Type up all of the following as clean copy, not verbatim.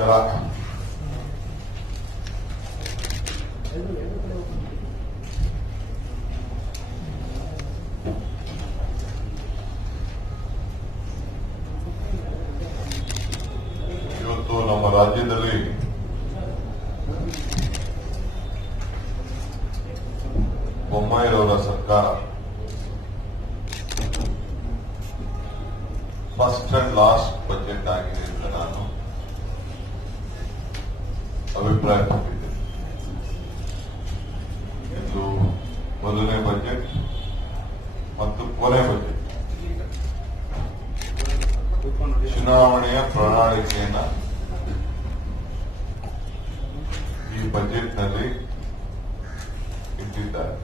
ನಮಸ್ಕಾರ. ಇವತ್ತು ನಮ್ಮ ರಾಜ್ಯದಲ್ಲಿ ಬೊಮ್ಮಾಯಿರವರ ಸರ್ಕಾರ ಫಸ್ಟ್ ಅಂಡ್ ಲಾಸ್ಟ್ ಬಜೆಟ್ ಆಗಿದೆ ಅಂತ ನಾನು ಅಭಿಪ್ರಾಯಪಟ್ಟಿದ್ದೆ. ಇದು ಮೊದಲನೇ ಬಜೆಟ್ ಮತ್ತು ಕೊನೆ ಬಜೆಟ್. ಚುನಾವಣೆಯ ಪ್ರಣಾಳಿಕೆಯನ್ನ ಈ ಬಜೆಟ್ನಲ್ಲಿ ಇಟ್ಟಿದ್ದಾರೆ.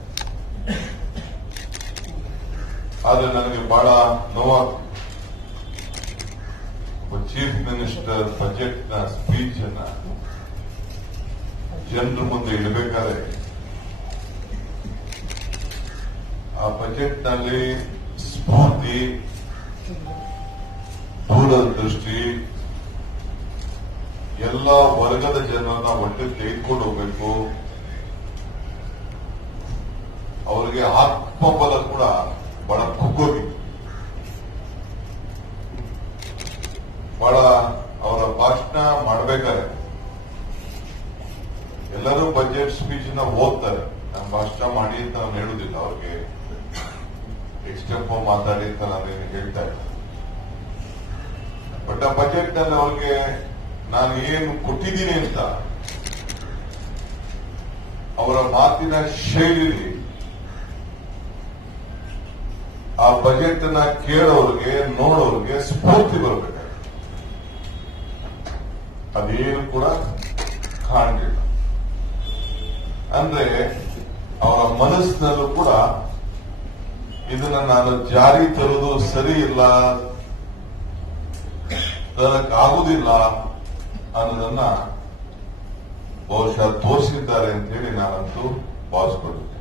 ಆದರೆ ನನಗೆ ಬಹಳ ನೋವಾಗ್ತದೆ. ಚೀಫ್ ಮಿನಿಸ್ಟರ್ ಬಜೆಟ್ ನ ಸ್ಪೀಚ್ ಅನ್ನ ಜನರ ಮುಂದೆ ಇಡಬೇಕಾದ್ರೆ ಆ ಬಜೆಟ್ ನಲ್ಲಿ ಸ್ಫೂರ್ತಿ, ದೂರದೃಷ್ಟಿ, ಎಲ್ಲ ವರ್ಗದ ಜನರನ್ನ ಒಟ್ಟಿಗೆ ತೆಗೆದುಕೊಂಡು ಹೋಗಬೇಕು. ಅವರಿಗೆ ಆತ್ಮಬಲ ಕೂಡ ಬಹಳ ಕುಗ್ಗೋಗಿತ್ತು. ಬಹಳ ಅವರ ಭಾಷಣ ಮಾಡಬೇಕಾದ್ರೆ ಎಲ್ಲರೂ ಬಜೆಟ್ ಸ್ಪೀಚ್ ನ ಓದ್ತಾರೆ. ನಾನು ಭಾಷಣ ಮಾಡಿ ಅಂತ ನಾನು ಹೇಳುದಿಲ್ಲ, ಅವ್ರಿಗೆ ಎಕ್ಸ್ಟೆಂಪೋ ಮಾತಾಡಿ ಅಂತ ನಾನೇನು ಹೇಳ್ತಾ ಇಲ್ಲ. ಬಟ್ ಆ ಬಜೆಟ್ ನಲ್ಲಿ ಅವ್ರಿಗೆ ನಾನು ಏನು ಕೊಟ್ಟಿದ್ದೀನಿ ಅಂತ ಅವರ ಮಾತಿನ ಶೈಲಿ, ಆ ಬಜೆಟ್ ನ ಕೇಳೋರಿಗೆ, ನೋಡೋರಿಗೆ ಸ್ಫೂರ್ತಿ ಬರಬೇಕು. ಅದೇನು ಕೂಡ ಕಾಣಲಿಲ್ಲ. ಅಂದ್ರೆ ಅವರ ಮನಸ್ಸಿನಲ್ಲೂ ಕೂಡ ಇದನ್ನ ನಾನು ಜಾರಿ ತರುವುದು ಸರಿ ಇಲ್ಲ, ತರಕ್ಕಾಗುವುದಿಲ್ಲ ಅನ್ನೋದನ್ನ ಬಹುಶಃ ತೋರಿಸಿದ್ದಾರೆ ಅಂತ ಹೇಳಿ ನಾನಂತೂ ಭಾವಿಸ್ಕೊಂಡಿದ್ದೆ.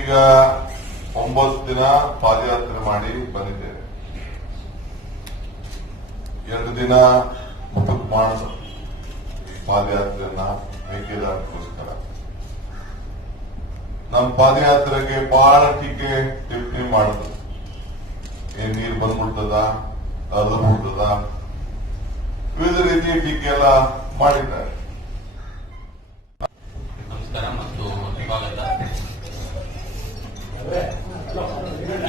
ಈಗ 9 ದಿನ ಪಾದಯಾತ್ರೆ ಮಾಡಿ ಬಂದಿದ್ದೇನೆ. 2 ದಿನ ಮುಖಕ್ಕೆ ಮಾಡಿದ್ರು ಪಾದಯಾತ್ರೆಯನ್ನ ಮೇಕೆದಾಟಕ್ಕೋಸ್ಕರ. ನಮ್ಮ ಪಾದಯಾತ್ರೆಗೆ ಬಹಳ ಟೀಕೆ ಟಿಪ್ಪಣಿ ಮಾಡಿದ್ರು. ಏನ್ ನೀರು ಬಂದ್ಬಿಡ್ತದ, ಅದು ಬಿಡ್ತದ, ವಿವಿಧ ರೀತಿಯ ಟೀಕೆ ಎಲ್ಲ ಮಾಡಿದ್ದಾರೆ. ನಮಸ್ಕಾರ ಮತ್ತು ಸ್ವಾಗತ.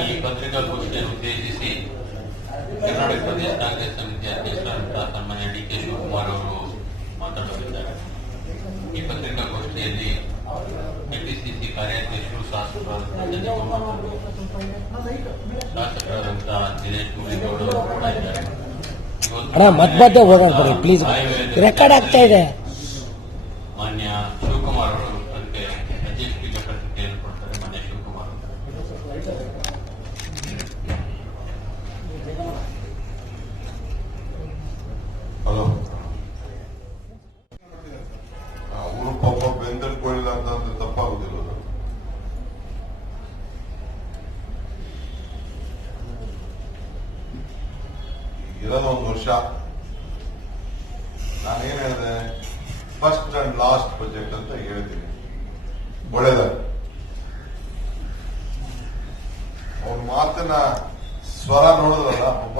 ಈ ಪತ್ರಿಕಾಗೋಷ್ಠಿಯನ್ನು ಉದ್ದೇಶಿಸಿ ಕರ್ನಾಟಕ ಪ್ರದೇಶ ಕಾಂಗ್ರೆಸ್ ಸಮಿತಿ ಅಧ್ಯಕ್ಷರಾದಂತಹ ಸನ್ಮಾನ್ಯ ಡಿ.ಕೆ. ಶಿವಕುಮಾರ್ ಅವರು ಮಾತನಾಡಲಿದ್ದಾರೆ. ಈ ಪತ್ರಿಕಾಗೋಷ್ಠಿಯಲ್ಲಿ ಕೆಪಿಸಿಸಿ ಕಾರ್ಯಾಧ್ಯಕ್ಷರು ಶಾಸಕರಾದಂತಹ ದಿನೇಶ್ ಗುಂಡೂರಾವ್ ಅವರು ಕೂಡ ಇದ್ದಾರೆ. ಪ್ಲೀಸ್, ರೆಕಾರ್ಡ್ ಆಗ್ತಾ ಇದೆ. ಮಾನ್ಯ ಶಿವಕುಮಾರ್ ಅವರು ಅದಕ್ಕೆ ಅಧ್ಯಕ್ಷರಿಗೆ ಪ್ರತಿಕ್ರಿಯೆಯನ್ನು ಕೊಡ್ತಾರೆ. ಮಾನ್ಯ ಶಿವಕುಮಾರ್ ಹಲೋ. ಅವರು ಪಾಪ ಬೆಂದಳ್ಕೊಳ್ಳಿಲ್ಲ ಅಂತಂದ್ರೆ ತಪ್ಪಾಗುದಿಲ್ಲ. ಇರೋದು 1 ವರ್ಷ. ನಾನೇನ್ ಹೇಳಿದೆ, ಫಸ್ಟ್ ಅಂಡ್ ಲಾಸ್ಟ್ ಬಜೆಟ್ ಅಂತ ಹೇಳ್ತೀನಿ. ಒಳ್ಳೇದಾಗಿ ಅವ್ರ ಮಾತಿನ ಸ್ವರ ನೋಡಿದ್ರಲ್ಲ, ಪಾಪ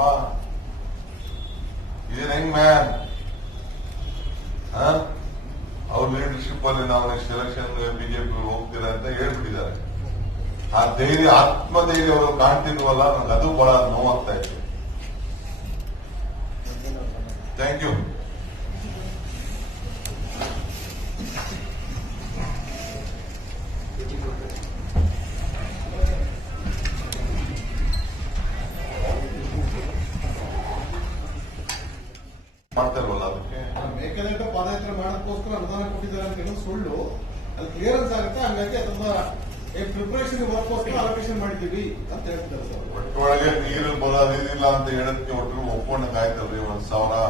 ಇದೇನ್ ಹೆಂಗ್ ಮ್ಯಾನ್, ಅವ್ರ ಲೀಡರ್ಶಿಪ್ ಅಲ್ಲಿ ನಾವು ನೆಕ್ಸ್ಟ್ ಎಲೆಕ್ಷನ್ ಬಿಜೆಪಿ ಹೋಗ್ತೀರಾ ಅಂತ ಹೇಳ್ಬಿಟ್ಟಿದ್ದಾರೆ. ಆ ಧೈರ್ಯ, ಆತ್ಮಧೈರ್ಯ ಅವರು ಕಾಣ್ತಿದ್ವಲ್ಲ, ನಂಗೆ ಅದು ಬಹಳ ನೋವಾಗ್ತಾ ಇದೆ. Thank you. ಮಾಡ್ತಾ ಇಲ್ವಲ್ಲ, ಅದಕ್ಕೆ ಮೇಕೆದಾಟು ಪಾದಯಾತ್ರೆ ಮಾಡೋದಕ್ಕೋಸ್ಕರ ಅನುದಾನ ಕೊಟ್ಟಿದ್ದಾರೆ ಅಂತ ಏನೋ ಸುಳ್ಳು. ಅದು ಕ್ಲಿಯರೆನ್ಸ್ ಆಗುತ್ತೆ. ಹಂಗಾಗಿ ಅದನ್ನ ಪ್ರಿಪರೇಷನ್ ವರ್ಕ್ಗೋಸ್ಕರ ಅಲೋಕೇಶನ್ ಮಾಡಿದ್ದೀವಿ ಅಂತ ಹೇಳ್ತಾರೆ ಸರ್. ಒಟ್ಟೊಳಗೆ ನೀರು ಬರೋದಿಲ್ಲ ಅಂತ ಹೇಳೋದಕ್ಕೆ ಒಟ್ಟು ಒಪ್ಕೊಂಡಂಗೆ ಆಯ್ತಲ್ರಿ. 1,000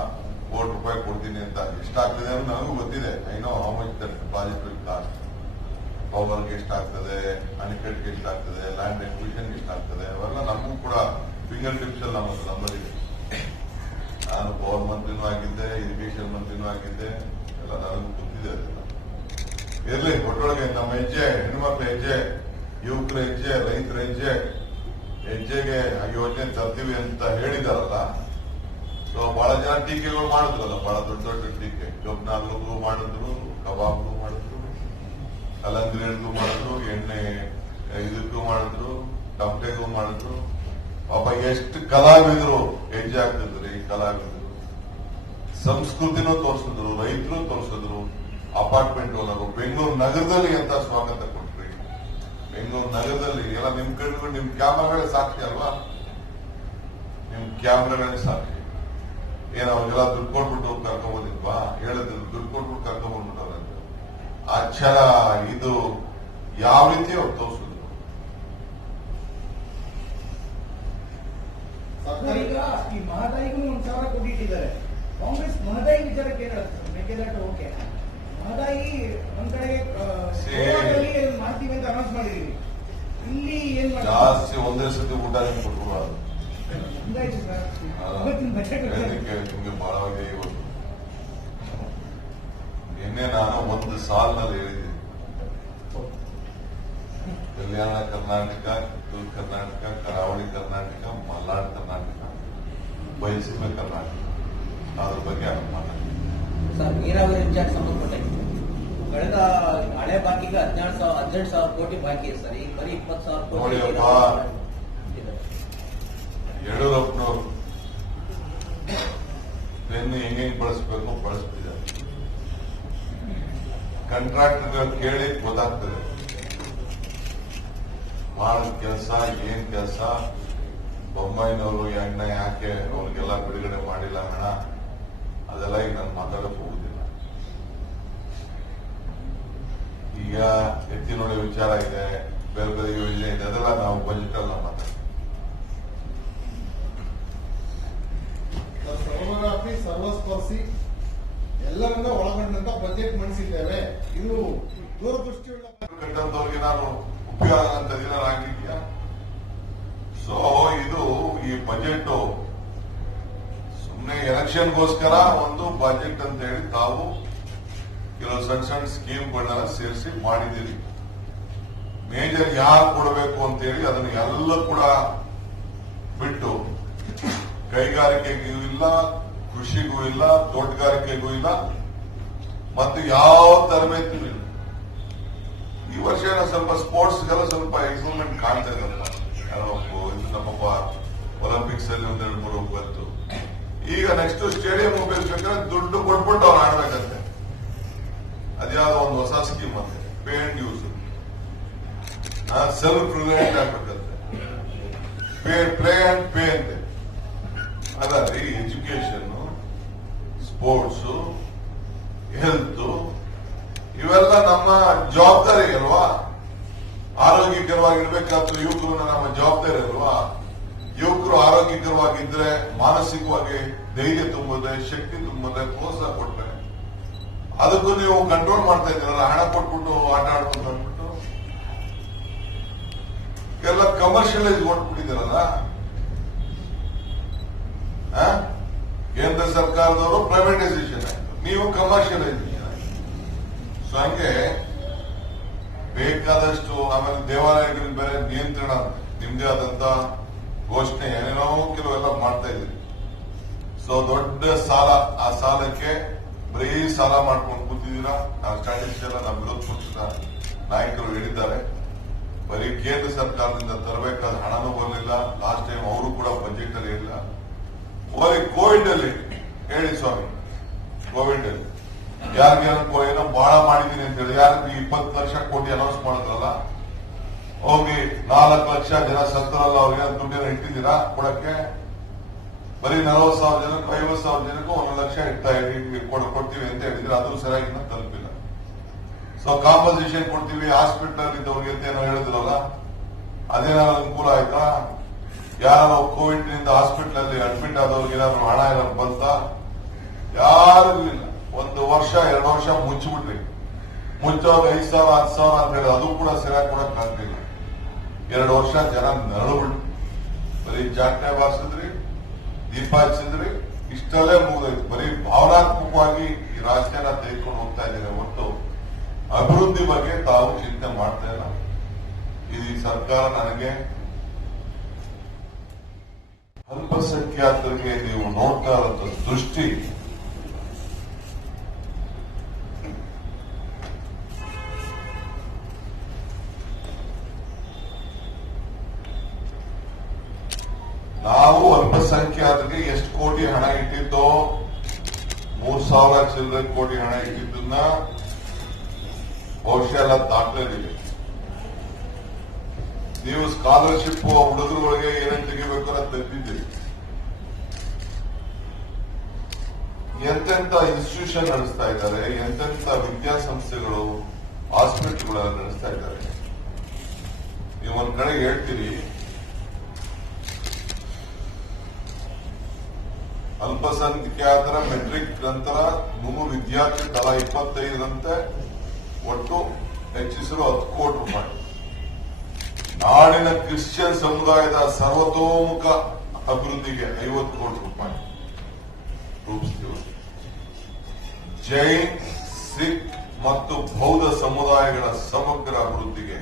ಕೋಟಿ ರೂಪಾಯಿ ಕೊಡ್ತೀನಿ ಅಂತ. ಎಷ್ಟಾಗ್ತದೆ ಅಂತ ನನಗೂ ಗೊತ್ತಿದೆ. I know how much that project will cost. ಪವರ್ಗೆ ಎಷ್ಟಾಗ್ತದೆ, ಅಣಿಕಟ್ಟಿಗೆ ಎಷ್ಟಾಗ್ತದೆ, ಲ್ಯಾಂಡ್ ಎಕ್ವಿಷನ್ ಎಷ್ಟಾಗ್ತದೆ, ಅವೆಲ್ಲ ನಮಗೂ ಕೂಡ ಫಿಂಗರ್ ಟಿಪ್ಸ್ ಅಲ್ಲಿ ನಮ್ಮಲ್ಲಿದೆ. ನಾನು ಪವರ್ ಮಂತ್ರಿನೂ ಆಗಿದ್ದೆ, ಇರಿಗೇಷನ್ ಮಂತ್ರಿನೂ ಆಗಿದ್ದೆ, ಎಲ್ಲ ನನಗೂ ಗೊತ್ತಿದೆ ಅದೆಲ್ಲ. ಇರ್ಲಿ, ಒಟ್ಟೊಳಗೆ ನಮ್ಮ ಹೆಜ್ಜೆ, ಹೆಣ್ಮಕ್ಳ ಹೆಜ್ಜೆ, ಯುವಕರ ಹೆಜ್ಜೆ, ರೈತರ ಹೆಜ್ಜೆಗೆ ಆ ಯೋಜನೆ ತರ್ತೀವಿ ಅಂತ ಹೇಳಿದಾರಲ್ಲ. ಸೊ ಬಹಳ ಜನ ಟೀಕೆಗಳು ಮಾಡಿದ್ರಲ್ಲ, ಬಹಳ ದೊಡ್ಡ ದೊಡ್ಡ ಟೀಕೆ. ಕಬ್ನಾಗ್ಲೂ ಮಾಡಿದ್ರು, ಕಬಾಬ್ಗೂ ಮಾಡಿದ್ರು, ಕಲ್ಲಂಗರಿಗೂ ಮಾಡಿದ್ರು, ಎಣ್ಣೆ ಇದಕ್ಕೂ ಮಾಡಿದ್ರು, ಟಮಟೆಗೂ ಮಾಡಿದ್ರು. ಪಾಪ ಎಷ್ಟು ಕಲಾವಿದರು ಹೆಜ್ಜೆ ಆಗ್ತಿದ್ರು. ಈ ಕಲಾವಿದರು ಸಂಸ್ಕೃತಿನೂ ತೋರಿಸಿದ್ರು, ರೈತರು ತೋರಿಸಿದ್ರು, ಅಪಾರ್ಟ್ಮೆಂಟ್ ಓನರು. ಬೆಂಗಳೂರು ನಗರದಲ್ಲಿ ಅಂತ ಸ್ವಾಗತ ಕೊಟ್ರಿ. ಬೆಂಗಳೂರು ನಗರದಲ್ಲಿ ಎಲ್ಲ ನಿಮ್ ಕಣ್ಗಳು, ನಿಮ್ ಕ್ಯಾಮ್ರಾಗಳೇ ಸಾಕ್ಷಿ ಅಲ್ವಾ? ನಿಮ್ ಕ್ಯಾಮ್ರಾಗಳೇ ಸಾಕ್ಷಿ. ಏನ್ ಅವ್ರಿಗೆಲ್ಲ ದುಡ್ಡು ಕೊಟ್ಬಿಟ್ಟು ಕರ್ಕೊಂಡ್ಬಂದಿದ್ವಾ? ಹೇಳಿದ್ರು ದುಡ್ಡು ಕೊಟ್ಬಿಟ್ಟು ಕರ್ಕೊಂಡ್ಬಂದ್ಬಿಟ್ಟವ್ರೆ. ಅಕ್ಷರ ಇದು ಯಾವ ರೀತಿ ಅವ್ರು ತೋರಿಸಿದ್ರು. ಈಗ ಈ ಮಹದಾಯಿಗೂ 1,000 ಕೋಟಿ ಇಟ್ಟಿದ್ದಾರೆ. ಕಾಂಗ್ರೆಸ್ ಮಹದಾಯಿ ವಿಚಾರಕ್ಕೆ ಏನ್ ಹೇಳ್ತಾರೆ? ಮೇಕೆದಾಟು ಓಕೆ, ಮಹದಾಯಿ ಒಂದ್ ಕಡೆಗೆ ಮಾಡ್ತೀವಿ ಅಂತ ಅನೌನ್ಸ್ ಮಾಡಿದೀವಿ. ಇಲ್ಲಿ ಏನ್ ಜಾಸ್ತಿ ಒಂದೇ ಸತಿ ಊಟ ಕೊಟ್ಕೊಬಾರ್ದು. ಹಂಗಾಯ್ತು ಸರ್, ನಿಮ್ಗೆ ಬಹಳವಾಗಿ ಇವತ್ತು ನಿನ್ನೆ ನಾನು ಒಂದು ಸಾಲಿನಲ್ಲಿ ಹೇಳಿದ್ದೀನಿ. ಕಲ್ಯಾಣ ಕರ್ನಾಟಕ, ಕಿತ್ತೂರು ಕರ್ನಾಟಕ, ಕರಾವಳಿ ಕರ್ನಾಟಕ, ಮಲ್ನಾಡು ಕರ್ನಾಟಕ, ಬಯಲುಸೀಮೆ ಕರ್ನಾಟಕ, ಅದ್ರ ಬಗ್ಗೆ ಮಾತಾಡ್ತೀನಿ. ಸರ್, ನೀರಾವರಿ ವಿಚಾರಕ್ಕೆ ಸಂಬಂಧಪಟ್ಟ ಕಳೆದ ಹಳೆ ಬಾಕಿಗೆ 18,000 ಕೋಟಿ ಬಾಕಿ ಇದೆ ಸರ್. ಈಗ ಬರೀ 20,000 ಕೋಟಿ. ನೋಡಿಯಪ್ಪ, ಯಡಿಯೂರಪ್ಪನವರು ಪೆನ್ನು ಹೆಂಗೆ ಬಳಸಬೇಕು ಬಳಸ್ತಿದ್ದಾರೆ. ಕಾಂಟ್ರಾಕ್ಟರ್ ಕೇಳಿ ಗೊತ್ತಾಗ್ತದೆ ಮಾಡಿದ ಕೆಲಸ ಏನ್ ಕೆಲಸ. ಬೊಮ್ಮಾಯಿನವರು ಎಣ್ಣ ಯಾಕೆ ಅವ್ರಿಗೆಲ್ಲ ಬಿಡುಗಡೆ ಮಾಡಿಲ್ಲ ಹಣ, ಅದೆಲ್ಲ ಈಗ ನಾನು ಮಾತಾಡಕ್ ಹೋಗುದಿಲ್ಲ. ಈಗ ಎತ್ತಿನೊಳೆ ವಿಚಾರ ಇದೆ, ಬೇರೆ ಬೇರೆ ಯೋಜನೆ ಇದೆ, ಅದೆಲ್ಲ ನಾವು ಬಜೆಟ್ ಅಲ್ಲ ಮಾತಾಡ್ತೀವಿ. ಸರ್ವವ್ಯಾಪಿ ಸರ್ವಸ್ಪರ್ಶಿ ಎಲ್ಲರನ್ನ ಒಳಗೊಂಡಂತ ಬಜೆಟ್ ಮಂಡಿಸಿದ್ದೇವೆ. ಇದು ದೂರದೃಷ್ಟಿಯುಳ್ಳ ಕಟ್ಟಂತವ್ರಿಗೆ ನಾನು ಉಪಯೋಗ ಅಂತ ದಿನ ಆಗಿದ್ಯಾ? ಸೊ ಇದು ಈ ಬಜೆಟ್ ಸುಮ್ಮನೆ ಎಲೆಕ್ಷನ್ಗೋಸ್ಕರ ಒಂದು ಬಜೆಟ್ ಅಂತ ಹೇಳಿ ತಾವು ಕೆಲವು ಸಣ್ಣ ಸಣ್ಣ ಸ್ಕೀಮ್ಗಳನ್ನ ಸೇರಿಸಿ ಮಾಡಿದ್ದೀರಿ. ಮೇಜರ್ ಯಾರು ಕೊಡಬೇಕು ಅಂತ ಹೇಳಿ ಅದನ್ನು ಎಲ್ಲ ಕೂಡ ಬಿಟ್ಟು ಕೈಗಾರಿಕೆಗೂ ಇಲ್ಲ, ಕೃಷಿಗೂ ಇಲ್ಲ, ತೋಟಗಾರಿಕೆಗೂ ಇಲ್ಲ, ಮತ್ತು ಯಾವ ತರಬೇತಿ ಇಲ್ಲ. ಈ ವರ್ಷ ಸ್ವಲ್ಪ ಸ್ಪೋರ್ಟ್ಸ್ಗೆಲ್ಲ ಸ್ವಲ್ಪ ಇಂಪ್ರೂವ್ಮೆಂಟ್ ಕಾಣ್ತಾ ಇದೆಲ್ಲ. ಇದು ನಮ್ಮಪ್ಪ ಒಲಿಂಪಿಕ್ಸ್ ಅಲ್ಲಿ 1-2-3 ಬಂತು. ಈಗ ನೆಕ್ಸ್ಟ್ ಸ್ಟೇಡಿಯಂ ಉಪಯೋಗಿಸ್ಬೇಕಾದ್ರೆ ದುಡ್ಡು ಕೊಟ್ಬಿಟ್ಟು ಅವ್ರು ಆಡ್ಬೇಕಂತೆ. ಅದ್ಯಾವುದೋ ಒಂದು ಹೊಸ ಸ್ಕೀಮ್ ಅಂತೆ, pay and use. Self reliant ಆಗ್ಬೇಕಂತೆ, ಪ್ಲೇ ಅಂಡ್ ಪೇ ಅಂತೆ. ಅದಾದ್ರೆ ಎಜುಕೇಶನ್, ಸ್ಪೋರ್ಟ್ಸ್, ಹೆಲ್ತ್ ಇವೆಲ್ಲ ನಮ್ಮ ಜವಾಬ್ದಾರಿ ಅಲ್ವಾ? ಆರೋಗ್ಯಕರವಾಗಿರ್ಬೇಕಾದ್ರೆ ಯುವಕರು ನಮ್ಮ ಜವಾಬ್ದಾರಿ ಅಲ್ವಾ? ಯುವಕರು ಆರೋಗ್ಯಕರವಾಗಿದ್ರೆ ಮಾನಸಿಕವಾಗಿ ಧೈರ್ಯ ತುಂಬುತ್ತೆ, ಶಕ್ತಿ ತುಂಬುತ್ತೆ, ಪ್ರೋತ್ಸಾಹ ಕೊಟ್ರೆ ಅದಕ್ಕೂ ನೀವು ಕಂಟ್ರೋಲ್ ಮಾಡ್ತಾ ಇದ್ದೀರಲ್ಲ. ಹಣ ಕೊಟ್ಬಿಟ್ಟು ಆಟ ಆಡ್ಕೊಂಡು ಅಂದ್ಬಿಟ್ಟು ಎಲ್ಲ ಕಮರ್ಷಿಯಲೈಸ್ ಕೊಟ್ಬಿಟ್ಟಿದ್ದೀರಲ್ಲ. ಕೇಂದ್ರ ಸರ್ಕಾರದವರು ಪ್ರೈವೇಟೈಸೇಷನ್ ಆಯ್ತು, ನೀವು ಕಮರ್ಷಿಯಲೈಸೇಷನ್ ಆಯ್ತು. ಸೊ ಹಂಗೆ ಬೇಕಾದಷ್ಟು. ಆಮೇಲೆ ದೇವಾಲಯಗಳಿಗೆ ಬೇರೆ ನಿಯಂತ್ರಣ, ನಿಮ್ದೇ ಆದಂತ ಘೋಷಣೆ ಏನೇನೋ ಕೆಲವೆಲ್ಲ ಮಾಡ್ತಾ ಇದ್ದೀರಿ. ಸೊ ದೊಡ್ಡ ಸಾಲ, ಆ ಸಾಲಕ್ಕೆ ಬರೀ ಸಾಲ ಮಾಡ್ಕೊಂಡು ಕೂತಿದ್ದೀರಾ. ನಾವು ಸ್ಟ್ರಾಟಜಿ ಎಲ್ಲ ನಮ್ಮ ವಿರೋಧ ಪಕ್ಷದ ನಾಯಕರು ಹೇಳಿದ್ದಾರೆ. ಬರೀ ಕೇಂದ್ರ ಸರ್ಕಾರದಿಂದ ತರಬೇಕಾದ ಹಣನೂ ಬರಲಿಲ್ಲ. ಲಾಸ್ಟ್ ಟೈಮ್ ಅವರು ಕೂಡ ಬಜೆಟ್ ಅಲ್ಲಿ ಇಲ್ಲ. ಕೋವಿಡ್ ಅಲ್ಲಿ ಹೇಳಿ ಸ್ವಾಮಿ, ಕೋವಿಡ್ ಅಲ್ಲಿ ಯಾರಿಗೇನೋ ಏನೋ ಬಹಳ ಮಾಡಿದೀನಿ ಅಂತ ಹೇಳಿ ಯಾರಿಗೆ 20 ಲಕ್ಷ ಕೋಟಿ ಅನೌನ್ಸ್ ಮಾಡಿದ್ರಲ್ಲ, ಹೋಗಿ 4 ಲಕ್ಷ ಜನ ಸತ್ತರಲ್ಲ, ಅವ್ರಿಗೆ ದುಡ್ಡೇನೋ ಇಟ್ಟಿದ್ದೀರಾ ಕೊಡಕ್ಕೆ? ಬರೀ 40,000 ಜನಕ್ಕೆ 50,000 ಜನಕ್ಕೂ 1 ಲಕ್ಷ ಕೊಡ್ತೀವಿ ಅಂತ ಹೇಳಿದ್ರೆ ಅದು ಸರಿಯಾಗಿ ತಲುಪಿಲ್ಲ. ಸೊ ಕಾಂಪನ್ಸೇಷನ್ ಕೊಡ್ತೀವಿ ಹಾಸ್ಪಿಟಲ್ ಇದ್ದವ್ರಿಗೆ ಅಂತ ಏನೋ ಹೇಳಿದ್ರಲ್ಲ, ಅದೇನಾದ್ರು ಅನುಕೂಲ ಆಯ್ತಾ? ಯಾರು ಕೋವಿಡ್ ನಿಂದ ಹಾಸ್ಪಿಟಲ್ ಅಲ್ಲಿ ಅಡ್ಮಿಟ್ ಆದವ್ರಿಗೆ ಏನಾದ್ರು ಹಣ ಏನಾದ್ರು ಬಂತ? ಯಾರಿಗೂ ಇಲ್ಲ. 1 ವರ್ಷ 2 ವರ್ಷ ಮುಚ್ಚಿಬಿಟ್ರಿ. ಮುಚ್ಚೋದು 5,000 10,000 ಅಂತ ಹೇಳಿ ಅದು ಕೂಡ ಸರಿಯಾಗಿ ಕೊಡಕ್ ಆಗ್ಲಿಲ್ಲ. 2 ವರ್ಷ ಜನ ನರಳುಬಿಟ್ರು. ಬರೀ ಜಾಟ್ನೆ ಬಾರಿಸಿದ್ರಿ, ದೀಪ ಹಚ್ಚಿದ್ರಿ, ಇಷ್ಟಲ್ಲೇ ಮುಗಿದೋಯ್ತು. ಬರೀ ಭಾವನಾತ್ಮಕವಾಗಿ ಈ ರಾಜ್ಯನ ತೆಗೆದುಕೊಂಡು ಹೋಗ್ತಾ ಇದ್ದೇವೆ ಹೊರತು ಅಭಿವೃದ್ಧಿ ಬಗ್ಗೆ ತಾವು ಚಿಂತೆ ಮಾಡ್ತಾ ಇಲ್ಲ. ಈ ಸರ್ಕಾರ ನನಗೆ ಅಲ್ಪಸಂಖ್ಯಾತರಿಗೆ ನೀವು ನೋಡ್ತಾ ಇರೋ ದೃಷ್ಟಿ ನಾವು ಅಲ್ಪಸಂಖ್ಯಾತರಿಗೆ ಎಷ್ಟು ಕೋಟಿ ಹಣ ಇಟ್ಟಿದ್ದೋ 3,000 ಚಿಲ್ಲರೆ ಕೋಟಿ ಹಣ ಇಟ್ಟಿದ್ದನ್ನ ಬಹುಶಃ ಎಲ್ಲ ದಾಖಲೆದಿದೆ. ನೀವು ಸ್ಕಾಲರ್ಶಿಪ್ ಹುಡುಗರುಗಳಿಗೆ ಏನೇನು ತೆಗಿಬೇಕು ಅಂತ ತೆಗೆದಿದ್ದೀರಿ. ಎಂತೆಂತ ಇನ್ಸ್ಟಿಟ್ಯೂಷನ್ ನಡೆಸ್ತಾ ಇದ್ದಾರೆ, ಎಂತೆಂತ ವಿದ್ಯಾಸಂಸ್ಥೆಗಳು ಹಾಸ್ಪಿಟಲ್ಗಳೆಲ್ಲ ನಡೆಸ್ತಾ ಇದ್ದಾರೆ. ನೀವು ಒಂದ್ ಕಡೆ ಹೇಳ್ತೀರಿ ಅಲ್ಪಸಂಖ್ಯಾತರ ಮೆಟ್ರಿಕ್ ನಂತರ 100 ವಿದ್ಯಾರ್ಥಿ ತಲಾ 25ರಂತೆ ಒಟ್ಟು ಹೆಚ್ಚಿಸಲು 10 ಕೋಟಿ ರೂಪಾಯಿ. ನಾಡಿನ ಕ್ರಿಶ್ಚಿಯನ್ ಸಮುದಾಯದ ಸರ್ವತೋಮುಖ ಅಭಿವೃದ್ಧಿಗೆ 50 ಕೋಟಿ ರೂಪಾಯಿ ರೂಪಿಸ್ತೀವಿ. ಜೈನ್, ಸಿಖ್ ಮತ್ತು ಬೌದ್ಧ ಸಮುದಾಯಗಳ ಸಮಗ್ರ ಅಭಿವೃದ್ಧಿಗೆ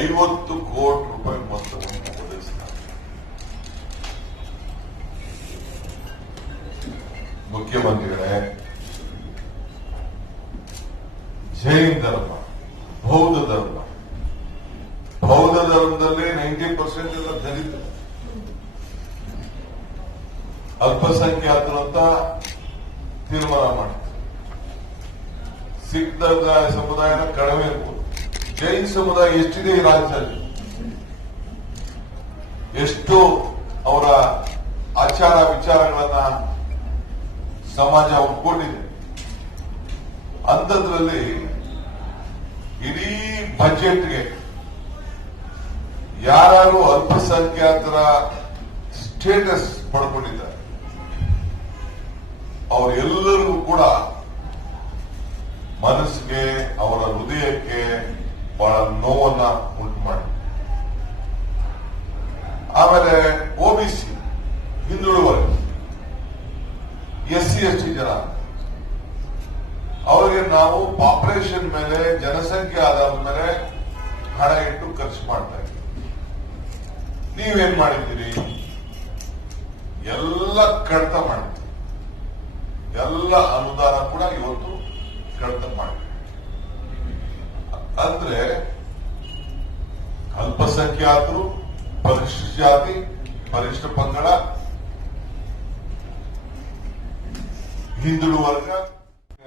50 ಕೋಟಿ ರೂಪಾಯಿ ಮೊತ್ತವನ್ನು ಒದಗಿಸಿದ್ದಾರೆ. ಮುಖ್ಯಮಂತ್ರಿಗಳೇ, ಜೈನ್ ಧರ್ಮ, ಬೌದ್ಧ ಧರ್ಮ, ಬೌದ್ಧ ಧರ್ಮದಲ್ಲಿ 90% ಎಲ್ಲ ದಲಿತರು, ಅಲ್ಪಸಂಖ್ಯಾತರು ಅಂತ ತೀರ್ಮಾನ ಮಾಡ್ತಾರೆ. ಸಿಖ್ ಸಮುದಾಯನ ಕಡಿಮೆ ಇರ್ಬೋದು. ಜೈನ್ ಸಮುದಾಯ ಎಷ್ಟಿದೆ ಈ ರಾಜ್ಯದಲ್ಲಿ, ಎಷ್ಟು ಅವರ ಆಚಾರ ವಿಚಾರಗಳನ್ನ ಸಮಾಜ ಒಪ್ಕೊಂಡಿದೆ. ಅಂಥದ್ರಲ್ಲಿ ಇಡೀ ಬಜೆಟ್ಗೆ ಯಾರು ಅಲ್ಪಸಂಖ್ಯಾತರ ಸ್ಟೇಟಸ್ ಪಡ್ಕೊಂಡಿದ್ದಾರೆ ಅವರೆಲ್ಲರಿಗೂ ಕೂಡ ಮನಸ್ಸಿಗೆ, ಅವರ ಹೃದಯಕ್ಕೆ ಬಹಳ ನೋವನ್ನ ಉಂಟು ಮಾಡಿ. ಆಮೇಲೆ ಒಬಿಸಿ, ಹಿಂದುಳಿದ ವರ್ಗ, SC ST ಜನ, ಅವರಿಗೆ ನಾವು ಪಾಪ್ಯುಲೇಷನ್ ಮೇಲೆ, ಜನಸಂಖ್ಯೆ ಆಧಾರದ ಮೇಲೆ ಹಣ ಇಟ್ಟು ಖರ್ಚು ಮಾಡ್ತಾ ಇದ್ದೀವಿ. ನೀವೇನ್ ಮಾಡಿದ್ದೀರಿ? ಎಲ್ಲ ಕಡಿತ ಮಾಡಿದ್ದೀರಿ. ಎಲ್ಲ ಅನುದಾನ ಕೂಡ ಇವತ್ತು ಕಡಿತ ಮಾಡಿದ್ದೀರಿ. ಅಂದ್ರೆ ಅಲ್ಪಸಂಖ್ಯಾತರು, ಪರಿಶಿಷ್ಟ ಜಾತಿ, ಪರಿಶಿಷ್ಟ ಪಂಗಡ, ಹಿಂದುಳಿದ ವರ್ಗ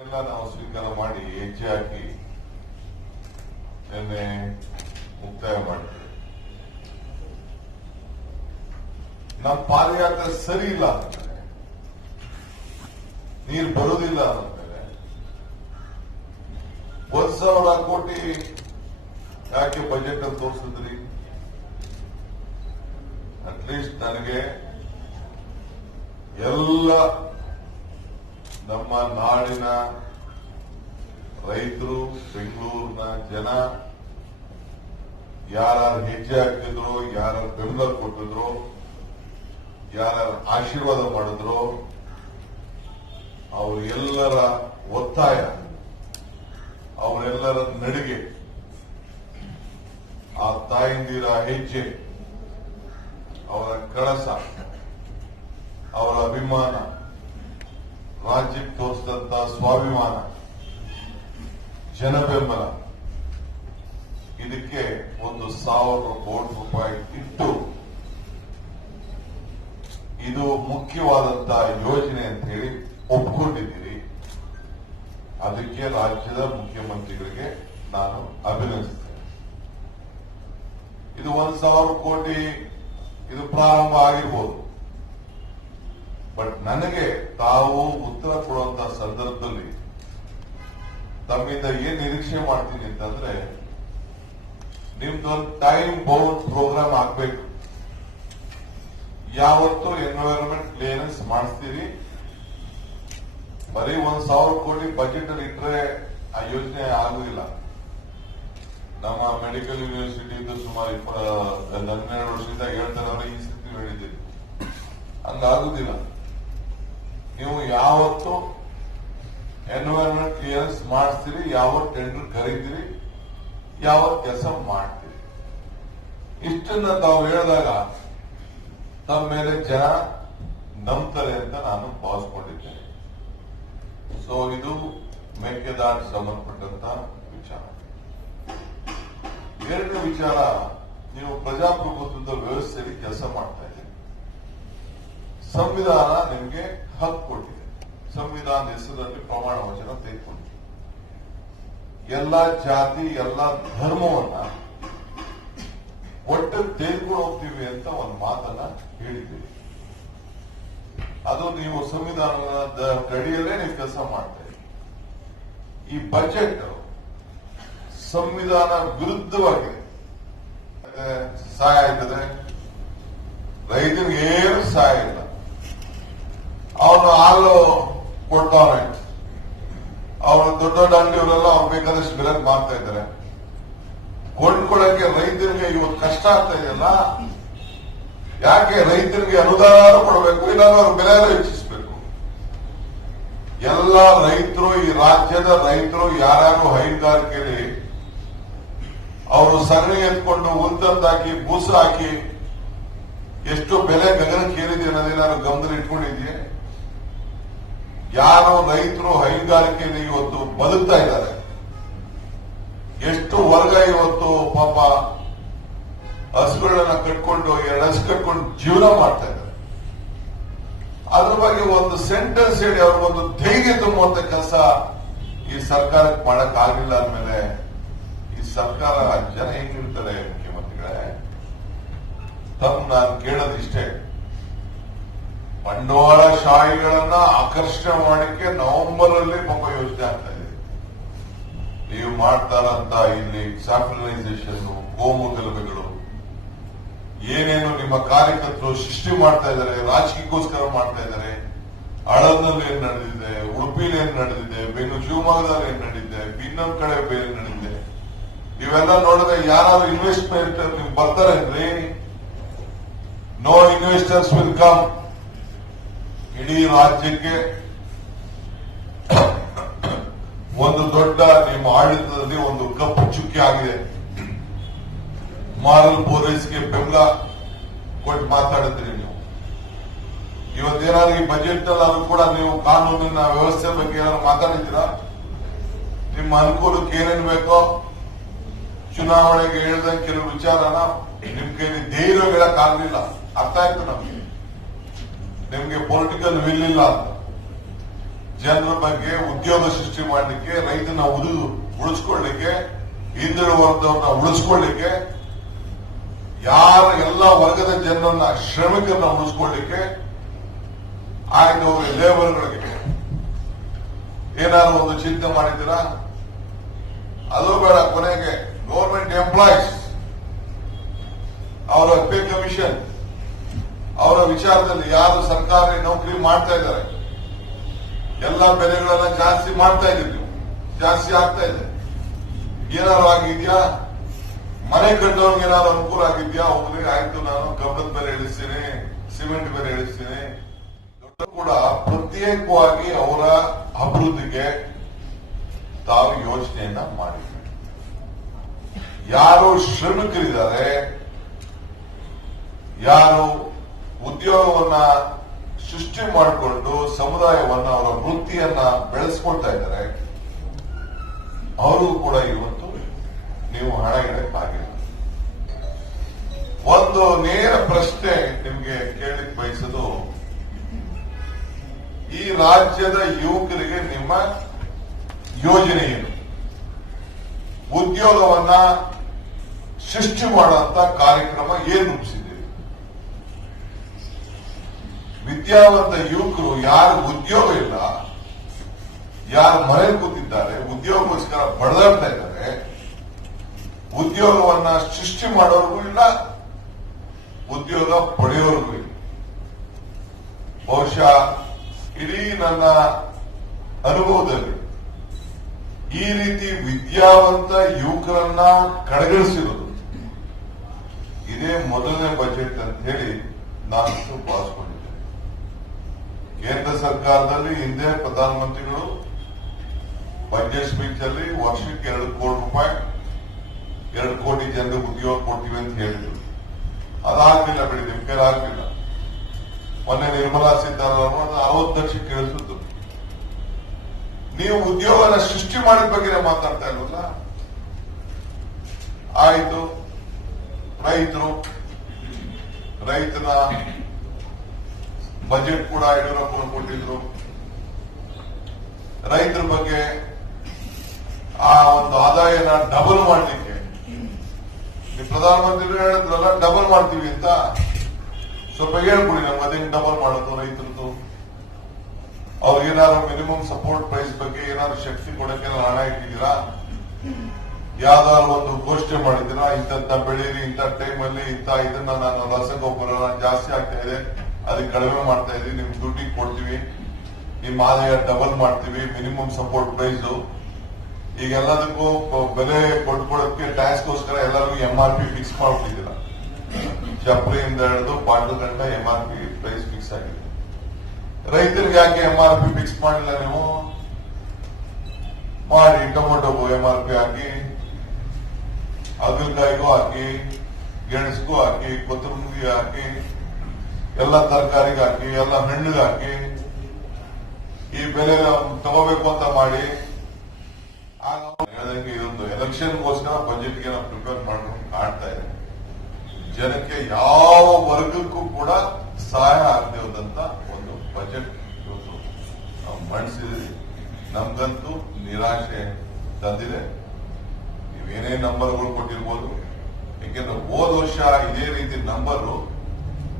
ಎಲ್ಲ ನಾವು ಸ್ವೀಕಾರ ಮಾಡಿ ಹೆಜ್ಜೆ ಹಾಕಿ ನಿನ್ನೆ ಮುಕ್ತಾಯ ಮಾಡಿದ್ದೇವೆ. ನಮ್ಮ ಪಾದಯಾತ್ರೆ ಸರಿ ಇಲ್ಲ ಅಂದ್ಮೇಲೆ, ನೀರು ಬರೋದಿಲ್ಲ ಅಂದ್ಮೇಲೆ 1,000 ಕೋಟಿ ಯಾಕೆ ಬಜೆಟ್ ಅಂತ ತೋರಿಸಿದ್ರಿ? ಅಟ್ಲೀಸ್ಟ್ ನನಗೆ ಎಲ್ಲ ನಮ್ಮ ನಾಡಿನ ರೈತರು, ಬೆಂಗಳೂರಿನ ಜನ ಯಾರು ಹೆಜ್ಜೆ ಹಾಕಿದ್ರು, ಯಾರು ಬೆಂಬಲ ಕೊಟ್ಟಿದ್ರು, ಯಾರು ಆಶೀರ್ವಾದ ಮಾಡಿದ್ರು, ಅವರೆಲ್ಲರ ಒತ್ತಾಯ, ಅವರೆಲ್ಲರ ನಡಿಗೆ, ಆ ತಾಯಂದಿರ ಹೆಜ್ಜೆ, ಅವರ ಕಳಸ, ಅವರ ಅಭಿಮಾನ, ರಾಜ್ಯಕ್ಕೆ ತೋರಿಸಿದಂತ ಸ್ವಾಭಿಮಾನ, ಜನಬೆಂಬಲ, ಇದಕ್ಕೆ 1,000 ಕೋಟಿ ರೂಪಾಯಿ ಇಟ್ಟು ಇದು ಮುಖ್ಯವಾದಂತಹ ಯೋಜನೆ ಅಂತ ಹೇಳಿ ಒಪ್ಪಿಕೊಂಡಿದ್ದೀರಿ. ಅದಕ್ಕೆ ರಾಜ್ಯದ ಮುಖ್ಯಮಂತ್ರಿಗಳಿಗೆ ನಾನು ಅಭಿನಂದಿಸ್ತೇನೆ. ಇದು 1,000 ಕೋಟಿ ಇದು ಪ್ರಾರಂಭ ಆಗಿರ್ಬೋದು. ಬಟ್ ನನಗೆ ತಾವು ಉತ್ತರ ಕೊಡುವಂತಹ ಸಂದರ್ಭದಲ್ಲಿ ತಮ್ಮಿಂದ ಏನ್ ನಿರೀಕ್ಷೆ ಮಾಡ್ತೀನಿ ಅಂತಂದ್ರೆ, ನಿಮ್ದೊಂದು ಟೈಮ್ ಬೌಂಡ್ ಪ್ರೋಗ್ರಾಮ್ ಆಗ್ಬೇಕು. ಯಾವತ್ತೂ ಎನ್ವೈರನ್ಮೆಂಟ್ ಕ್ಲಿಯರೆನ್ಸ್ ಮಾಡಿಸ್ತೀರಿ. ಬರೀ 1,000 ಕೋಟಿ ಬಜೆಟ್ ಅಲ್ಲಿ ಇಟ್ಟರೆ ಆ ಯೋಜನೆ ಆಗುದಿಲ್ಲ. ನಮ್ಮ ಮೆಡಿಕಲ್ ಯೂನಿವರ್ಸಿಟಿಯಿಂದ ಸುಮಾರು 12 ವರ್ಷದಿಂದ ಹೇಳ್ತಾರೆ, ಈ ಸ್ಥಿತಿ ಹೇಳಿದ್ದೀರಿ, ಹಂಗಾಗುದಿಲ್ಲ. ಯಾವತ್ತು ಎನ್ವೈರನ್ಮೆಂಟ್ ಕ್ಲಿಯರೆನ್ಸ್ ಮಾಡಿಸ್ತೀರಿ, ಯಾವತ್ತು ಟೆಂಡರ್ ಕರೀತೀರಿ, ಯಾವತ್ತು ಕೆಲಸ ಮಾಡ್ತೀರಿ. ಇಷ್ಟನ್ನ ತಾವು ಹೇಳಿದಾಗ ತಮ್ಮ ಮೇಲೆ ಜನ ನಂಬ್ತಾರೆ ಅಂತ ನಾನು ಭಾವಿಸ್ಕೊಂಡಿದ್ದೇನೆ. ಸೊ ಇದು ಮೇಕೆದಾಟು ಸಂಬಂಧಪಟ್ಟಂತ ವಿಚಾರ. ಎರಡನೇ ವಿಚಾರ, ನೀವು ಪ್ರಜಾಪ್ರಭುತ್ವದ ವ್ಯವಸ್ಥೆಯಲ್ಲಿ ಕೆಲಸ ಮಾಡ್ತಾ ಇದ್ದೀರಿ. ಸಂವಿಧಾನ ನಿಮಗೆ ಹಕ್ಕು ಕೊಟ್ಟಿದೆ. ಸಂವಿಧಾನದ ಹೆಸರಲ್ಲಿ ಪ್ರಮಾಣ ವಚನ ತೆಗೆದುಕೊಂಡಿದೆ. ಎಲ್ಲ ಜಾತಿ ಎಲ್ಲ ಧರ್ಮವನ್ನ ಒಟ್ಟು ತೆಗೆದುಕೊಂಡು ಹೋಗ್ತೀವಿ ಅಂತ ಒಂದು ಮಾತನ್ನ ಹೇಳಿದ್ದೀರಿ. ಅದು ನೀವು ಸಂವಿಧಾನದ ಅಡಿಯಲ್ಲೇ ನೀವು ಕೆಲಸ ಮಾಡ್ತಾ ಇದ್ದೀರಿ. ಈ ಬಜೆಟ್ ಸಂವಿಧಾನ ವಿರುದ್ಧವಾಗಿದೆ. ಸಹಾಯ ಆಯ್ತದೆ, ರೈತರಿಗೆ ಏನು ಸಹಾಯ ಇಲ್ಲ. ಅವನು ಹಾಲು ಕೊಡ್ತಾವನೆ, ಅವನು ದೊಡ್ಡ ದೊಡ್ಡ ಅಂಗಡಿಯವರೆಲ್ಲ ಅವ್ರು ಬೇಕಾದಷ್ಟು ಬೆಲೆ ಮಾರ್ತಾ ಇದ್ದಾರೆ. ಕೊಂಡ್ಕೊಳ್ಳಕ್ಕೆ ರೈತರಿಗೆ ಇವತ್ತು ಕಷ್ಟ ಆಗ್ತಾ ಇದೆಯಲ್ಲ, ಯಾಕೆ ರೈತರಿಗೆ ಅನುದಾನ ಕೊಡಬೇಕು, ಇಲ್ಲಾಂದ್ರೆ ಅವ್ರ ಬೆಲೆ ಹೆಚ್ಚಿಸಬೇಕು. ಎಲ್ಲ ರೈತರು, ಈ ರಾಜ್ಯದ ರೈತರು ಯಾರ್ಯಾರು ಹೈನುಗಾರಿಕೆಯಲ್ಲಿ ಅವರು ಸಗಣಿ ಎತ್ಕೊಂಡು ಹುಲ್ತಂದಾಕಿ ಬೂಸ ಹಾಕಿ ಎಷ್ಟು ಬೆಲೆ ಗಗನಕ್ಕೆ ಏರಿದೆ ಅನ್ನೋದೇನಾದ್ರು ಗಮನದಲ್ಲಿ ಇಟ್ಕೊಂಡಿದ್ಯೆ? ಯಾರು ರೈತರು ಹೈನುಗಾರಿಕೆಯಲ್ಲಿ ಇವತ್ತು ಬದುಕ್ತಾ ಇದ್ದಾರೆ, ಎಷ್ಟು ವರ್ಗ ಇವತ್ತು ಪಾಪ ಹಸುಗಳನ್ನ ಕಟ್ಕೊಂಡು 2 ಹಸು ಕಟ್ಕೊಂಡು ಜೀವನ ಮಾಡ್ತಾ ಇದ್ದಾರೆ. ಅದ್ರ ಬಗ್ಗೆ ಒಂದು ಸೆಂಟೆನ್ಸ್ ಹೇಳಿ ಅವ್ರಿಗೊಂದು ಧೈರ್ಯ ತುಂಬುವಂತ ಕೆಲಸ ಈ ಸರ್ಕಾರಕ್ಕೆ ಮಾಡಕ್ ಆಗಿಲ್ಲ ಅಂದ್ಮೇಲೆ ಈ ಸರ್ಕಾರ ಜನ ಹೆಂಗಿರ್ತಾರೆ? ಮುಖ್ಯಮಂತ್ರಿಗಳೇ, ನಾನು ಕೇಳೋದಿಷ್ಟೇ, ಬಂಡವಾಳಶಾಹಿಗಳನ್ನ ಆಕರ್ಷಣೆ ಮಾಡಲಿಕ್ಕೆ ನವೆಂಬರ್ ಅಲ್ಲಿ ಪಾಪ ಯೋಜನೆ ಆಗ್ತಾ ಇದೆ. ನೀವು ಮಾಡ್ತಾರಂತ ಇಲ್ಲಿ ಸ್ಯಾಕ್ರಿಲೈಸೇಷನ್, ಕೋಮು ಗಲಭೆಗಳು, ಏನೇನು ನಿಮ್ಮ ಕಾರ್ಯಕರ್ತರು ಸೃಷ್ಟಿ ಮಾಡ್ತಾ ಇದ್ದಾರೆ, ರಾಜಕೀಯಕ್ಕೋಸ್ಕರ ಮಾಡ್ತಾ ಇದ್ದಾರೆ. ಹಳದಲ್ಲಿ ಏನ್ ನಡೆದಿದೆ, ಉಡುಪಿಲಿ ಏನ್ ನಡೆದಿದೆ, ಬೆಂಗಳೂರು ಶಿವಮೊಗ್ಗದಲ್ಲಿ ಏನ್ ನಡೆದಿದೆ, ಇನ್ನೊಂದ್ ಕಡೆ ಬೇರೆ ನಡೆದಿದೆ. ಇವೆಲ್ಲ ನೋಡಿದ್ರೆ ಯಾರಾದ್ರೂ ಇನ್ವೆಸ್ಟ್ಮೆಂಟ್ ನಿಮ್ಗೆ ಬರ್ತಾರೇನ್ರಿ? No investors will come. ಇಡೀ ರಾಜ್ಯಕ್ಕೆ ಒಂದು ದೊಡ್ಡ ನಿಮ್ಮ ಆಡಳಿತದಲ್ಲಿ ಒಂದು ಕಪ್ಪು ಚುಕ್ಕಿ ಆಗಿದೆ. ಮಾರಲ್ ಪೊಲೀಸ್ಗೆ ಬೆಂಬಲ ಕೊಟ್ಟು ಮಾತಾಡಿದ್ರಿ ನೀವು. ಇವತ್ತೇನಾದ್ರು ಈ ಬಜೆಟ್ ನಲ್ಲಿ ಕೂಡ ನೀವು ಕಾನೂನಿನ ವ್ಯವಸ್ಥೆ ಬಗ್ಗೆ ಏನಾದ್ರು ಮಾತಾಡಿದ್ದೀರಾ? ನಿಮ್ಮ ಅನುಕೂಲಕ್ಕೆ ಏನೇನು ಬೇಕೋ ಚುನಾವಣೆಗೆ ಹೇಳಿದಂಗೆ ಕೆಲವು ವಿಚಾರನ ನಿಮ್ ಕೈಲಿ ಧೈರ್ಯ ಹೇಳಕ್ ಆಗ್ಲಿಲ್ಲ. ಅರ್ಥ ಆಯ್ತು ನಮ್ಗೆ, ನಿಮ್ಗೆ ಪೊಲಿಟಿಕಲ್ ವಿಲ್ ಇಲ್ಲ ಅಂತ. ಜನರ ಬಗ್ಗೆ ಉದ್ಯೋಗ ಸೃಷ್ಟಿ ಮಾಡಲಿಕ್ಕೆ, ರೈತನ ಉಳಿಸ್ಕೊಳ್ಳಿಕ್ಕೆ, ಹಿಂದುಳಿದ ವರ್ಗದವ್ರನ್ನ ಉಳಿಸ್ಕೊಳ್ಳಿಕ್ಕೆ, ಯಾರ ಎಲ್ಲ ವರ್ಗದ ಜನರನ್ನ ಶ್ರಮಿಕರನ್ನ ಉಳಿಸ್ಕೊಳ್ಳಿಕ್ಕೆ, ಆಯ್ತು ಲೇಬರ್ಗಳಿಗೆ ಏನಾದ್ರು ಒಂದು ಚಿಂತೆ ಮಾಡಿದ್ದೀರಾ? ಅದು ಬೇಡ. ಕೊನೆಗೆ ಗೌರ್ಮೆಂಟ್ ಎಂಪ್ಲಾಯೀಸ್ ಅವರ ಪೇ ಕಮಿಷನ್, ಅವರ ವಿಚಾರದಲ್ಲಿ ಯಾರು ಸರ್ಕಾರಿ ನೌಕರಿ ಮಾಡ್ತಾ ಇದ್ದಾರೆ, ಎಲ್ಲ ಬೆಲೆಗಳನ್ನ ಜಾಸ್ತಿ ಮಾಡ್ತಾ ಇದ್ದೀರಿ ನೀವು, ಜಾಸ್ತಿ ಆಗ್ತಾ ಇದೆ. ಏನಾದ್ರು ಆಗಿದ್ಯಾ? ಮನೆ ಕಟ್ಟೋರ್ಗೆ ಏನಾದ್ರು ಅನುಕೂಲ ಆಗಿದ್ಯಾ? ಹೋಗ್ಲಿ, ಆಯ್ತು, ನಾನು ಕಬ್ಬದ ಬೆಲೆ ಇಳಿಸ್ತೀನಿ, ಸಿಮೆಂಟ್ ಬೆಲೆ ಇಳಿಸ್ತೀನಿ. ಕೂಡ ಪ್ರತ್ಯೇಕವಾಗಿ ಅವರ ಅಭಿವೃದ್ಧಿಗೆ ತಾವು ಯೋಚನೆಯನ್ನ ಮಾಡಿದ್ದಾರೆ. ಯಾರು ಶ್ರಮಿಕರಿದ್ದಾರೆ, ಯಾರು ಉದ್ಯೋಗವನ್ನ ಸೃಷ್ಟಿ ಮಾಡಿಕೊಂಡು ಸಮುದಾಯವನ್ನ, ಅವರ ವೃತ್ತಿಯನ್ನ ಬೆಳೆಸ್ಕೊಳ್ತಾ ಇದ್ದಾರೆ, ಅವರಿಗೂ ಕೂಡ ಇವತ್ತು ನೀವು ಹಣ ಇಡಕ್ಕಾಗಿಲ್ಲ. ಒಂದು ನೇರ ಪ್ರಶ್ನೆ ನಿಮ್ಗೆ ಕೇಳಲಿಕ್ಕೆ ಬಯಸೋದು, ಈ ರಾಜ್ಯದ ಯುವಕರಿಗೆ ನಿಮ್ಮ ಯೋಜನೆ ಏನು? ಉದ್ಯೋಗವನ್ನ ಸೃಷ್ಟಿ ಮಾಡುವಂತ ಕಾರ್ಯಕ್ರಮ ಏನು ರೂಪಿಸಿದ್ದೀರಿ? ವಿದ್ಯಾವಂತ ಯುವಕರು ಯಾರು ಉದ್ಯೋಗ ಇಲ್ಲ, ಯಾರು ಮನೇಲಿ ಕೂತಿದ್ದಾರೆ, ಉದ್ಯೋಗಕ್ಕೋಸ್ಕರ ಬಡದಾಡ್ತಾ ಇದ್ದಾರೆ, ಉದ್ಯೋಗವನ್ನ ಸೃಷ್ಟಿ ಮಾಡೋರ್ಗೂ ಇಲ್ಲ, ಉದ್ಯೋಗ ಪಡೆಯೋರ್ಗೂ ಇಲ್ಲ. ಬಹುಶಃ ಇಡೀ ನನ್ನ ಅನುಭವದಲ್ಲಿ ಈ ರೀತಿ ವಿದ್ಯಾವಂತ ಯುವಕರನ್ನ ಕಡೆಗಣಿಸಿರೋದು ಇದೇ ಮೊದಲನೇ ಬಜೆಟ್ ಅಂತ ಹೇಳಿ ನಾನು ಭಾವಿಸಿಕೊಂಡಿದ್ದೇನೆ. ಕೇಂದ್ರ ಸರ್ಕಾರದಲ್ಲಿ ಹಿಂದೆ ಪ್ರಧಾನಮಂತ್ರಿಗಳು ಬಜೆಟ್ ಸ್ಪೀಚ್ ಅಲ್ಲಿ ವರ್ಷಕ್ಕೆ 2 ಕೋಟಿ ರೂಪಾಯಿ 2 ಕೋಟಿ ಜನರಿಗೆ ಉದ್ಯೋಗ ಕೊಡ್ತೀವಿ ಅಂತ ಹೇಳಿದ್ರು. ಅದಾಗ್ಲಿಲ್ಲ ಬಿಡಿ, ನಿಮ್ ಕೈಲಿ ಆಗ್ಲಿಲ್ಲ. ಮೊನ್ನೆ ನಿರ್ಮಲಾ ಸೀತಾರಾಮನ್ 60 ಲಕ್ಷಕ್ಕೆ ಇಳಿಸಿದ್ರು. ನೀವು ಉದ್ಯೋಗನ ಸೃಷ್ಟಿ ಮಾಡಿದ ಬಗ್ಗೆ ಮಾತಾಡ್ತಾ ಇಲ್ವಲ್ಲ. ಆಯ್ತು, ರೈತನ ಬಜೆಟ್ ಕೂಡ ಯಡಿಯೂರಪ್ಪನ ಕೊಟ್ಟಿದ್ರು. ರೈತರ ಬಗ್ಗೆ ಆ ಒಂದು ಆದಾಯನ ಡಬಲ್ ಮಾಡಲಿಕ್ಕೆ ನೀವು ಪ್ರಧಾನಮಂತ್ರಿಗಳು ಹೇಳಿದ್ರಲ್ಲ, ಡಬಲ್ ಮಾಡ್ತೀವಿ ಅಂತ. ಸ್ವಲ್ಪ ಹೇಳ್ಕೊಡಿ ನಮ್ಮ ಅದೇ ಡಬಲ್ ಮಾಡೋದು ರೈತರದ್ದು. ಅವ್ರಿಗೇನಾದ್ರು ಮಿನಿಮಮ್ ಸಪೋರ್ಟ್ ಪ್ರೈಸ್ ಬಗ್ಗೆ ಏನಾದ್ರು ಶಕ್ತಿ ಕೊಡಕ್ಕೆ ಹಣ ಇಟ್ಟಿದ್ದೀರಾ? ಯಾವ್ದಾದ್ರು ಒಂದು ಘೋಷಣೆ ಮಾಡಿದ್ದೀರಾ? ಇಂಥ ಬೆಳೀರಿ, ಇಂಥ ಟೈಮಲ್ಲಿ ಇದನ್ನ ನಾನು ರಸಗೊಬ್ಬರ ಜಾಸ್ತಿ ಆಗ್ತಾ ಇದೆ, ಅದಕ್ಕೆ ಕಡಿಮೆ ಮಾಡ್ತಾ ಇದೀವಿ, ನಿಮ್ ದುಡ್ಡಿಗೆ ಕೊಡ್ತೀವಿ, ನಿಮ್ಮ ಆದಾಯ ಡಬಲ್ ಮಾಡ್ತೀವಿ, ಮಿನಿಮಮ್ ಸಪೋರ್ಟ್ ಪ್ರೈಸ್. ಈಗೆಲ್ಲದಕ್ಕೂ ಬೆಲೆ ಕೊಟ್ಕೊಡಕ್ಕೆ ಟ್ಯಾಕ್ಸ್ಗೋಸ್ಕರ ಎಲ್ಲರಿಗೂ MRP ಫಿಕ್ಸ್ ಮಾಡ್ಬಿಟ್ಟಿದ್ದೀರಾ. ಚಪ್ರಿಯಿಂದ ಹಿಡಿದು ಬಾಟಲ್ ಗಂಟ MRP ಪ್ರೈಸ್ ಫಿಕ್ಸ್ ಆಗಿದೆ. ರೈತರಿಗೆ ಯಾಕೆ MRP ಫಿಕ್ಸ್ ಮಾಡಿಲ್ಲ? ನೀವು ಮಾಡಿ, ಟೊಮೊಟೊಗೂ MRP ಹಾಕಿ, ಹಾಗಲಕಾಯಿಗೂ ಹಾಕಿ, ಗೆಣಸಿಗೂ ಹಾಕಿ, ಕೊತ್ತಂಬರಿಗೆ ಹಾಕಿ, ಎಲ್ಲ ತರಕಾರಿಗೆ ಹಾಕಿ, ಎಲ್ಲ ಹಣ್ಣಿಗೆ ಹಾಕಿ, ಈ ಬೆಲೆ ತಗೋಬೇಕು ಅಂತ ಮಾಡಿ. ಹೇಳಿದಂಗೆ ಇದೊಂದು ಎಲೆಕ್ಷನ್ಗೋಸ್ಕರ ಬಜೆಟ್ಗೆ ನಾವು ಪ್ರಿಪೇರ್ ಮಾಡ್ಕೊಂಡು ಕಾಣ್ತಾ ಇದೆ. ಜನಕ್ಕೆ ಯಾವ ವರ್ಗಕ್ಕೂ ಕೂಡ ಸಹಾಯ ಆಗದೆ ಹೋದಂತ ಒಂದು ಬಜೆಟ್ ಇವತ್ತು ನಾವು ಮಂಡಿಸಿದ್ವಿ. ನಮ್ಗಂತೂ ನಿರಾಶೆ ತಂದಿದೆ. ನೀವೇನೇ ನಂಬರ್ಗಳು ಕೊಟ್ಟಿರ್ಬೋದು, ಯಾಕೆಂದ್ರೆ ಹೋದ ವರ್ಷ ಇದೇ ರೀತಿ ನಂಬರ್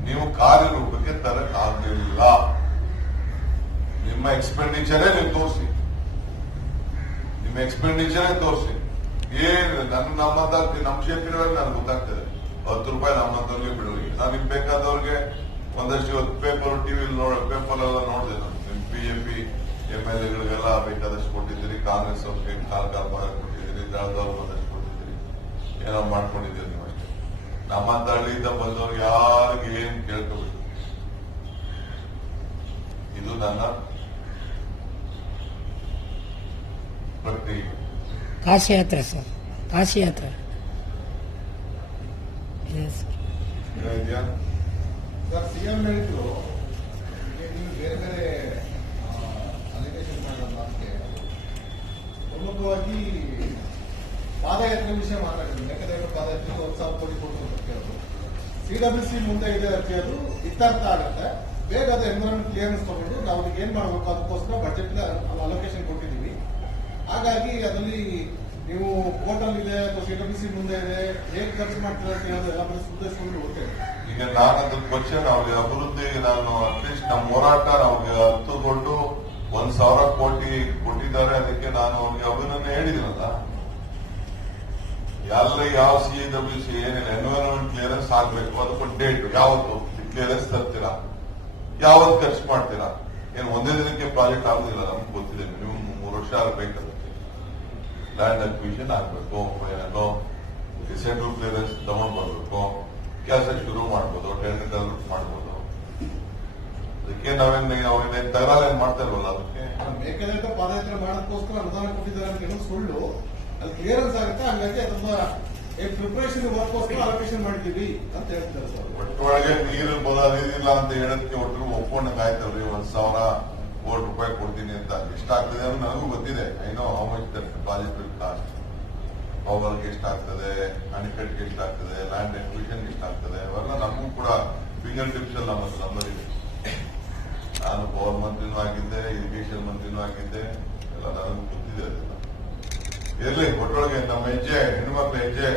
ನೀವು ಕಾರ್ಯರೂಪಕ್ಕೆ ತರಕ್ಕಾಗಲಿಲ್ಲ. ನಿಮ್ಮ ಎಕ್ಸ್ಪೆಂಡಿಚರೇ ನೀವು ತೋರಿಸಿ, ನಿಮ್ಮ ಎಕ್ಸ್ಪೆಂಡಿಚರೇ ತೋರಿಸಿ. ಏನು ನಮ್ಮ ಕ್ಷೇತ್ರಗಳಲ್ಲಿ ನನಗೆ ಗೊತ್ತಾಗ್ತದೆ, 10 ರೂಪಾಯಿ ನಮ್ಮಂತವ್ರಿಗೆ ಬಿಡುವಿಗೆ. ನಾನು ನಿಮ್ ಬೇಕಾದವ್ರಿಗೆ ಒಂದಷ್ಟು ಇವತ್ತು ಪೇಪರ್ ಟಿವಿಲಿ ಪೇಪರ್ ಎಲ್ಲ ನೋಡಿದೆ. ನಾನು ನಿಮ್ BJP MLAಗಳಿಗೆಲ್ಲ ಬೇಕಾದಷ್ಟು ಕೊಟ್ಟಿದ್ದೀರಿ, ಕಾಂಗ್ರೆಸ್ ಅವ್ರಿಗೆ ಕಾಲ್ ಭಾಗ ಕೊಟ್ಟಿದ್ದೀರಿ, ದಳದವ್ರು ಒಂದಷ್ಟು ಕೊಟ್ಟಿದ್ದೀರಿ, ಏನೋ ಮಾಡ್ಕೊಂಡಿದ್ದೀರಿ ನೀವು ಅಷ್ಟೇ. ನಮ್ಮಂತ ಹಳ್ಳಿಯಿಂದ ಬಂದವ್ರಿಗೆ ಯಾರಿಗೆ ಏನ್ ಕೇಳ್ಕೋಬೇಕು. ಇದು ನನ್ನ ಪ್ರಕ್ರಿಯೆ. ಕಾಶಿ ಯಾತ್ರೆ ಸರ್, ಕಾಶಿ ಯಾತ್ರೆ. ಎಸ್ ಇದೆಯಾ? ಸರ್, ಸಿಎಂ ಹೇಳಿದ್ರು ನೀವು ಬೇರೆ ಬೇರೆ ಅಲಿಗೇಷನ್ ಮಾಡಿದ ಮಾತಿಗೆ ಪ್ರಮುಖವಾಗಿ ಪಾದಯಾತ್ರೆ ವಿಷಯ ಮಾತಾಡಿದ್ರು. ಮೇಕೆದಾಟು ಪಾದಯಾತ್ರೆ 1,000 ಕೋಟಿ ಕೊಟ್ಟು ಅಂತ ಕೇಳಿದ್ರು. CWC ಮುಂದೆ ಇದೆ ಅಂತ ಹೇಳಿದ್ರು, ಇತ್ಯರ್ಥ ಆಗುತ್ತೆ. ಬೇಗ ಅದು ಎನ್ವಿರಾನ್ಮೆಂಟ್ ಕ್ಲಿಯರೆನ್ಸ್ ತಗೊಂಡು ನಾವು ಅದಕ್ಕೆ ಏನ್ ಮಾಡಬೇಕು ಅದಕ್ಕೋಸ್ಕರ ಬಜೆಟ್ ಅಲೋಕೇಶನ್ ಕೊಟ್ಟಿದ್ದೀವಿ. ಹಾಗಾಗಿ ಅದರಲ್ಲಿ ನೀವು ಕೋರ್ಟಲ್ ಇದೆ ಅಥವಾ CWC ಮುಂದೆ ಇದೆ, ಹೇಗೆ ಖರ್ಚು ಮಾಡ್ತೀರಾ ಅಂತ ಹೇಳೋದು ಎಲ್ಲ ಉದ್ದೇಶಗಳು ಹೋಗ್ತೇವೆ. ಈಗ ನಾನಂತ ಕ್ವಶನ್ ಅವ್ರಿಗೆ ಅಭಿವೃದ್ಧಿಗೆ ನಾನು ಅಟ್ಲೀಸ್ಟ್ ನಮ್ಮ ಹೋರಾಟ ಅವ್ರಿಗೆ ಅರ್ಥಕೊಂಡು 1,000 ಕೋಟಿ ಕೊಟ್ಟಿದ್ದಾರೆ. ಅದಕ್ಕೆ ನಾನು ಅವ್ರಿಗೆ ಅಭಿನಂದನೆ ಹೇಳಿದ್ದೀನಲ್ಲ. ಎಲ್ಲ ಯಾವ CWC ಏನಿಲ್ಲ, ಎನ್ವಿರಾನ್ಮೆಂಟ್ ಕ್ಲಿಯರೆನ್ಸ್ ಆಗ್ಬೇಕು, ಅದಕ್ಕೊಂದು ಡೇಟ್ ಯಾವತ್ತು ಕ್ಲಿಯರೆನ್ಸ್ ತರ್ತೀರಾ, ಯಾವತ್ತು ಖರ್ಚು ಮಾಡ್ತೀರಾ. ಏನು ಒಂದೇ ದಿನಕ್ಕೆ ಪ್ರಾಜೆಕ್ಟ್ ಆಗುದಿಲ್ಲ, ನಮ್ಗೆ ಗೊತ್ತಿದೆ. ಮಿನಿಮಮ್ 3 ವರ್ಷ ಆಗಬೇಕು. ಲ್ಯಾಂಡ್ ಅಕ್ವಿಷನ್ ಆಗ್ಬೇಕು, ಏನೋ ಸೆಂಟ್ರಲ್ ಕ್ಲಿಯರೆನ್ಸ್ ತಗೊಂಡ್ ಬರ್ಬೇಕು, ಕೆಲಸ ಶುರು ಮಾಡ್ಬೋದು, ಟೆಂಡರ್ ಮಾಡ್ಬೋದು. ಅದಕ್ಕೆ ನಾವೇನ್ ತಗರಾಲೇನ್ ಮಾಡ್ತಾ ಇಲ್ವಲ್ಲ. ಅದಕ್ಕೆ ಮೇಕೆದಾಟು ಪಾದಯಾತ್ರೆ ಮಾಡೋದಕ್ಕೋಸ್ಕರ ಅನುದಾನ ಕೊಟ್ಟಿದ್ದಾರೆ ಅಂತ ಹೇಳೋದು ಸುಳ್ಳು. ಅಲ್ಲಿ ಕ್ಲಿಯರೆನ್ಸ್ ಆಗುತ್ತೆ, ಹಂಗಾಗಿ ಅದನ್ನ ಪ್ರಿಪರೇಷನ್ ವರ್ಕ್ಗೋಸ್ಕರ ಅಲೋಕೇಶನ್ ಮಾಡಿದ್ದೀವಿ ಅಂತ ಹೇಳ್ತಾರೆ ಸರ್. ಒಟ್ಟೊಳಗೆ ನೀರು ಬರೋದಿಲ್ಲ ಅಂತ ಹೇಳೋದಕ್ಕೆ ಒಟ್ಟು ಒಪ್ಕೊಂಡಂಗೆ ಆಯ್ತಲ್ರಿ. 1,000 ಕೋಟಿ ರೂಪಾಯಿ ಕೊಡ್ತೀನಿ ಅಂತ. ಎಷ್ಟಾಗ್ತದೆ ಅನ್ನೋ ನನಗೂ ಗೊತ್ತಿದೆ. I know how much that project will cost. ಪವರ್ಗೆ ಎಷ್ಟಾಗ್ತದೆ, ಅಣೆಕಟ್ಟಿಗೆ ಎಷ್ಟಾಗ್ತದೆ, ಲ್ಯಾಂಡ್ ಎಕ್ವಿಷನ್ಗೆ ಎಷ್ಟಾಗ್ತದೆ, ಅವೆಲ್ಲ ನಮಗೂ ಕೂಡ ಫಿಂಗರ್ ಟಿಪ್ಸ್ ಅಲ್ಲಿ ನಮ್ಮ ನಂಬರ್ ಇದೆ. ನಾನು ಪವರ್ ಮಂತ್ರಿನೂ ಆಗಿದ್ದೆ, ಇರಿಗೇಷನ್ ಮಂತ್ರಿನೂ ಆಗಿದ್ದೆ, ಎಲ್ಲ ನನಗೂ ಗೊತ್ತಿದೆ. ಅದೆಲ್ಲ ಇರ್ಲಿ, ಒಟ್ಟೊಳಗೆ ನಮ್ಮ ಹೆಜ್ಜೆ, ಹೆಣ್ಮಕ್ಳ ಹೆಜ್ಜೆ